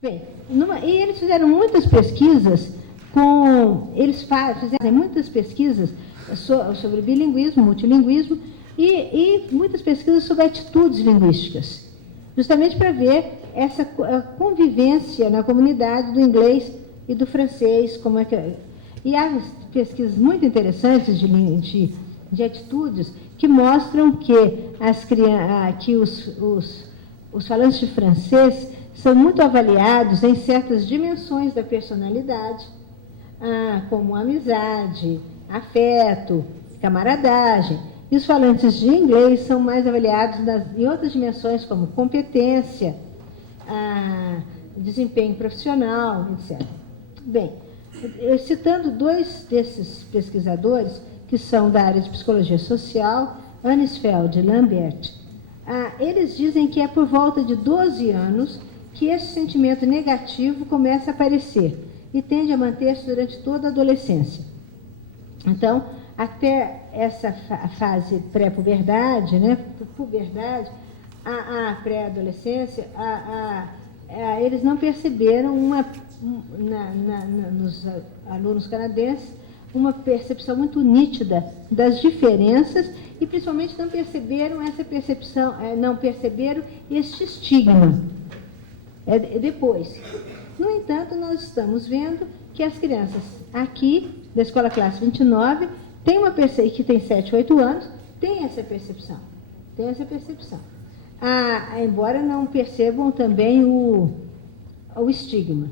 Bem, e eles fizeram muitas pesquisas fizeram muitas pesquisas sobre bilinguismo, multilinguismo e muitas pesquisas sobre atitudes linguísticas, justamente para ver essa convivência na comunidade do inglês e do francês, como é que e há pesquisas muito interessantes de atitudes que mostram que os falantes de francês são muito avaliados em certas dimensões da personalidade, como amizade, afeto, camaradagem. E os falantes de inglês são mais avaliados em outras dimensões, como competência, desempenho profissional, etc. Bem, citando dois desses pesquisadores, que são da área de psicologia social, Anisfeld e Lambert, eles dizem que é por volta de 12 anos que esse sentimento negativo começa a aparecer e tende a manter-se durante toda a adolescência. Então, até essa fase pré-puberdade, né, puberdade, a pré-adolescência, eles não perceberam nos alunos canadenses uma percepção muito nítida das diferenças e principalmente não perceberam essa percepção, não perceberam este estigma. Depois. No entanto, nós estamos vendo que as crianças aqui, da Escola Classe 29, que tem 7, 8 anos, têm essa percepção. Embora não percebam também o estigma.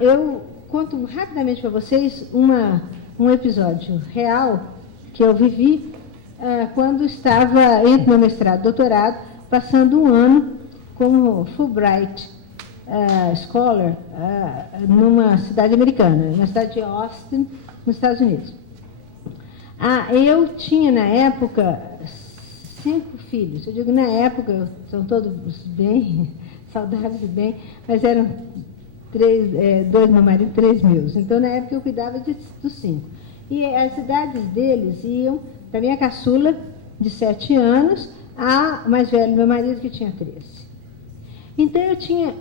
Eu conto rapidamente para vocês um episódio real que eu vivi quando estava entre meu mestrado e doutorado, passando um ano como Fulbright Scholar numa cidade americana, na cidade de Austin, nos Estados Unidos. Eu tinha, na época, 5 filhos. Eu digo, na época, são todos bem saudáveis e bem, mas eram 2 meu marido e 3 meus. Então, na época, eu cuidava dos 5. E as idades deles iam da minha caçula, de 7 anos, a mais velho, meu marido, que tinha 13. Então, eu tenho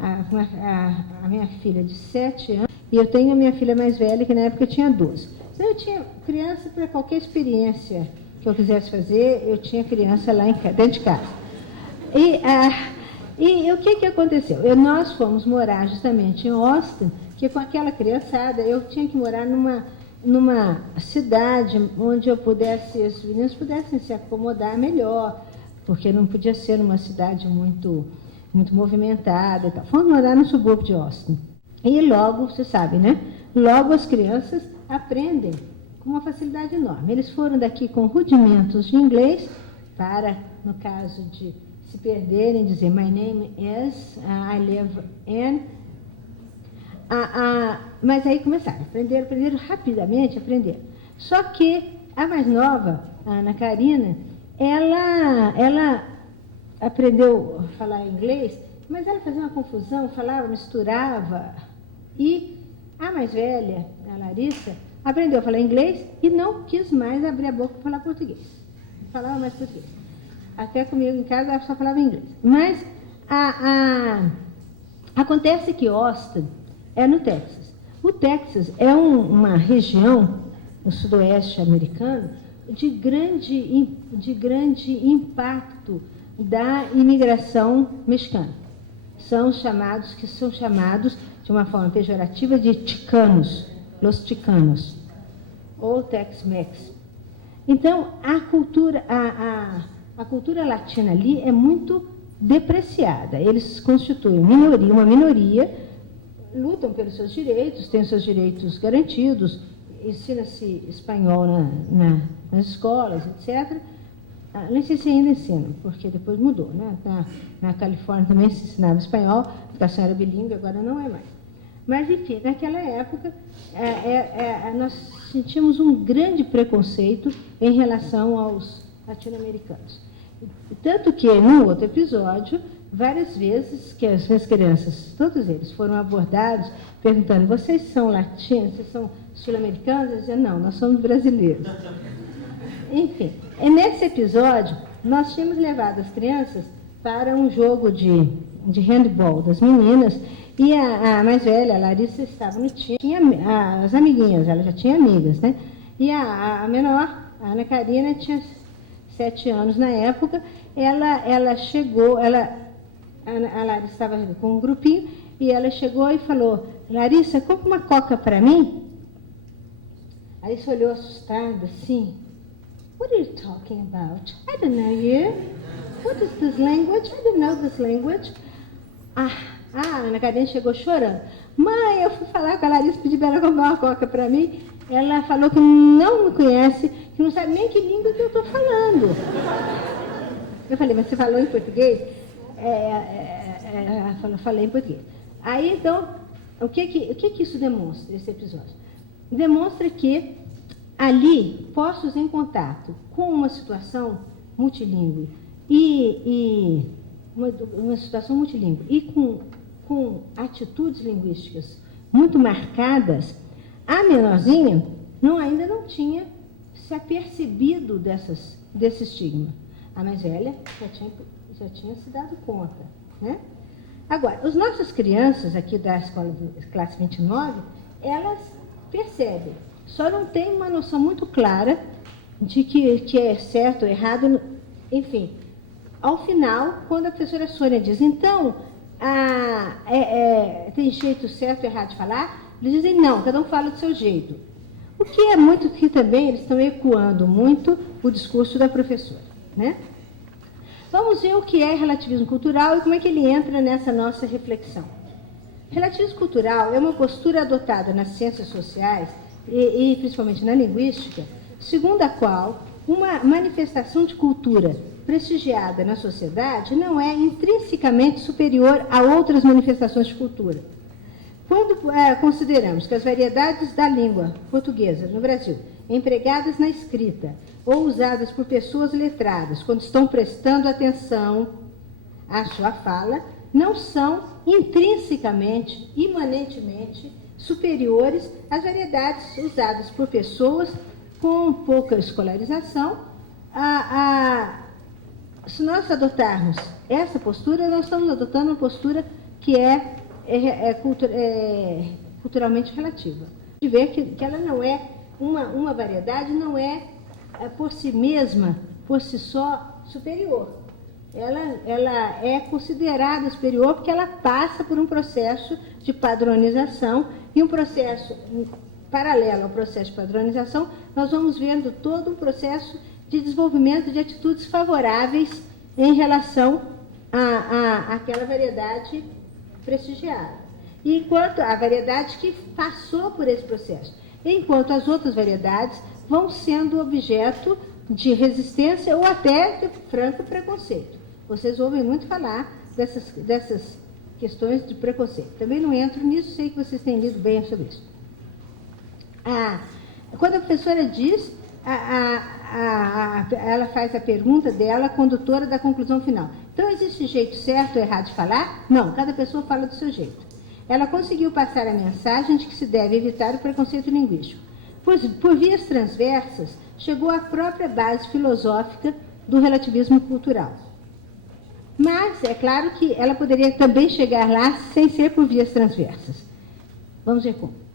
a minha filha de 7 anos e eu tenho a minha filha mais velha, que na época tinha 12. Então, eu tinha criança para qualquer experiência que eu quisesse fazer, eu tinha criança lá dentro de casa. E o que aconteceu? Nós fomos morar justamente em Austin, que com aquela criançada eu tinha que morar numa cidade onde os meninos pudessem se acomodar melhor, porque não podia ser numa cidade muito, muito movimentada e tal. Fomos morar no subúrbio de Austin. E logo, você sabe, né? Logo as crianças aprendem com uma facilidade enorme. Eles foram daqui com rudimentos de inglês para, no caso de se perderem, dizer my name is, I live in. Mas aí começaram, aprenderam rapidamente, Só que a mais nova, a Ana Karina, ela aprendeu a falar inglês, mas ela fazia uma confusão, falava, misturava. E a mais velha, a Larissa, aprendeu a falar inglês e não quis mais abrir a boca para falar português. Não falava mais português. Até comigo em casa ela só falava inglês. Mas acontece que Austin é no Texas. O Texas é uma região, no sudoeste americano, de grande impacto da imigração mexicana. São chamados de uma forma pejorativa de chicanos, los chicanos, ou Tex-Mex. Então, a cultura latina ali é muito depreciada. Eles constituem uma minoria, lutam pelos seus direitos, têm seus direitos garantidos, ensina-se espanhol nas escolas, etc. Nem sei se ainda ensinam, porque depois mudou, né? Na Califórnia também se ensinava espanhol, a educação era bilíngue, agora não é mais. Mas, enfim, naquela época, nós sentimos um grande preconceito em relação aos latino-americanos. Tanto que, num outro episódio, várias vezes que as minhas crianças, todos eles, foram abordados, perguntando, vocês são latinos, vocês são sul-americanos? Eles diziam, não, nós somos brasileiros. Enfim, nesse episódio, nós tínhamos levado as crianças para um jogo de handball das meninas, e a mais velha, a Larissa, estava no time, tinha as amiguinhas, ela já tinha amigas, né? E a menor, a Ana Karina, tinha 7 anos na época, ela chegou, a Larissa estava com um grupinho, e ela chegou e falou: Larissa, compra uma coca para mim? Aí você olhou assustada, assim. What are you talking about? I don't know you. What is this language? I don't know this language. A Ana Karina chegou chorando. Mãe, eu fui falar com a Larissa, pedi para ela comprar uma coca para mim. Ela falou que não me conhece, que não sabe nem que língua que eu estou falando. Eu falei, mas você falou em português? Ela falou, falei em português. Aí, então, o que isso demonstra, esse episódio? Demonstra que ali, postos em contato com uma situação multilingüe uma situação multilingüe e com atitudes linguísticas muito marcadas, a menorzinha ainda não tinha se apercebido desse estigma. A mais velha já tinha se dado conta, né? Agora, as nossas crianças aqui da escola classe 29, elas percebem, só não tem uma noção muito clara de que é certo ou errado, enfim. Ao final, quando a professora Sônia diz, então, tem jeito certo ou errado de falar, eles dizem não, cada um fala do seu jeito. O que é muito que também eles estão ecoando muito o discurso da professora, né? Vamos ver o que é relativismo cultural e como é que ele entra nessa nossa reflexão. Relativismo cultural é uma postura adotada nas ciências sociais e principalmente na linguística, segundo a qual uma manifestação de cultura prestigiada na sociedade não é intrinsecamente superior a outras manifestações de cultura. Quando consideramos que as variedades da língua portuguesa no Brasil, empregadas na escrita ou usadas por pessoas letradas, quando estão prestando atenção à sua fala, não são intrinsecamente, imanentemente superiores às variedades usadas por pessoas com pouca escolarização. Se nós adotarmos essa postura, nós estamos adotando uma postura que é culturalmente relativa. De ver que ela não é uma variedade, não é por si mesma, por si só, superior. Ela é considerada superior porque ela passa por um processo de padronização e um processo paralelo ao processo de padronização, nós vamos vendo todo um processo de desenvolvimento de atitudes favoráveis em relação àquela variedade prestigiada. E enquanto a variedade que passou por esse processo, enquanto as outras variedades vão sendo objeto de resistência ou até de franco preconceito. Vocês ouvem muito falar dessas questões de preconceito. Também não entro nisso, sei que vocês têm lido bem sobre isso. Quando a professora diz, ela faz a pergunta dela, condutora da conclusão final. Então, existe jeito certo ou errado de falar? Não, cada pessoa fala do seu jeito. Ela conseguiu passar a mensagem de que se deve evitar o preconceito linguístico. Pois, por vias transversas, chegou à própria base filosófica do relativismo cultural. Mas, é claro que ela poderia também chegar lá sem ser por vias transversas. Vamos ver como.